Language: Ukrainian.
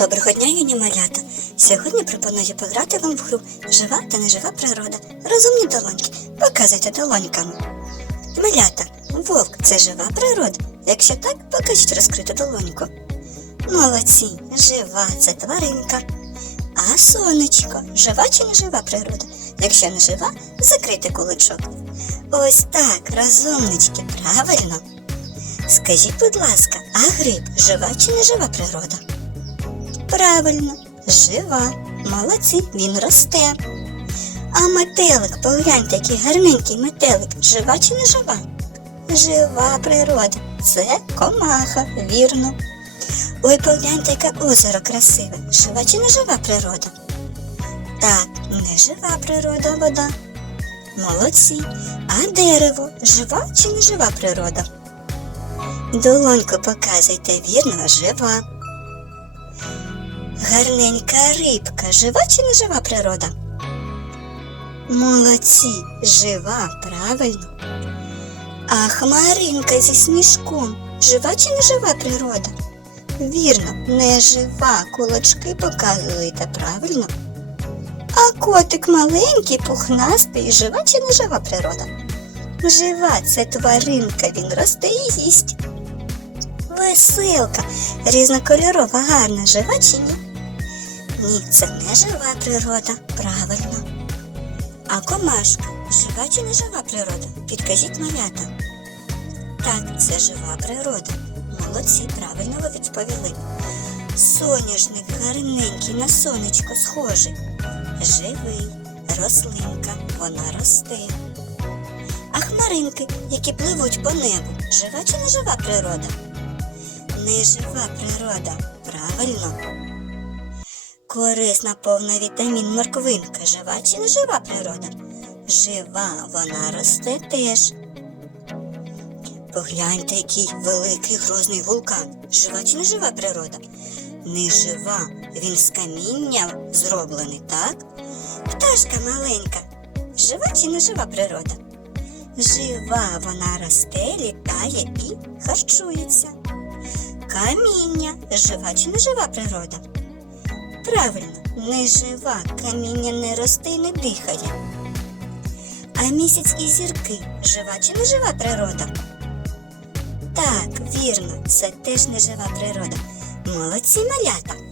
Доброго дня, юні малята! Сьогодні пропоную пограти вам в гру Жива та нежива природа. Розумні долоньки. Показуйте долоньками. Малята, вовк це жива природа. Якщо так, покажіть розкриту долоньку. Молодці, жива це тваринка. А сонечко, жива чи не жива природа? Якщо не жива, закрийте куличок. Ось так, розумнички, правильно. Скажіть, будь ласка, а гриб жива чи не жива природа? Правильно, жива. Молодці, він росте. А метелик, погляньте, який гарненький метелик, жива чи не жива? Жива природа. Це комаха, вірно. Ой, погляньте, яке озеро красиве. Жива чи не жива природа? Так, не жива природа вода. Молодці. А дерево жива чи не жива природа? Долоньку показуйте, вірно, жива. Гарненька рибка, жива чи не жива природа? Молодці, жива, правильно. А хмаринка зі сніжком, жива чи не жива природа? Вірно, не жива, кулачки показуєте, правильно? А котик маленький, пухнастий, жива чи не жива природа? Жива це тваринка, він росте і їсть. Веселка, різнокольорова, гарна, жива чи ні? Ні, це не жива природа, правильно. А комашка жива чи не жива природа? Підкажіть малята. Так, це жива природа. Молодці, правильно ви відповіли. Соняшник гарненький на сонечко схожий. Живий, рослинка, вона росте. А хмаринки, які пливуть по небу, жива чи не жива природа? Не жива природа, правильно. Корисна повна вітамін морквинка, жива чи не жива природа? Жива, вона росте теж. Погляньте, який великий грозний вулкан. Жива чи не жива природа? Не жива, він з каміння зроблений, так? Пташка маленька. Жива чи не жива природа? Жива, вона росте, літає і харчується. Каміння жива чи не жива природа? Правильно, не жива, каміння не росте і не дихає. А місяць і зірки жива чи не жива природа? Так, вірно, це теж не жива природа. Молодці малята.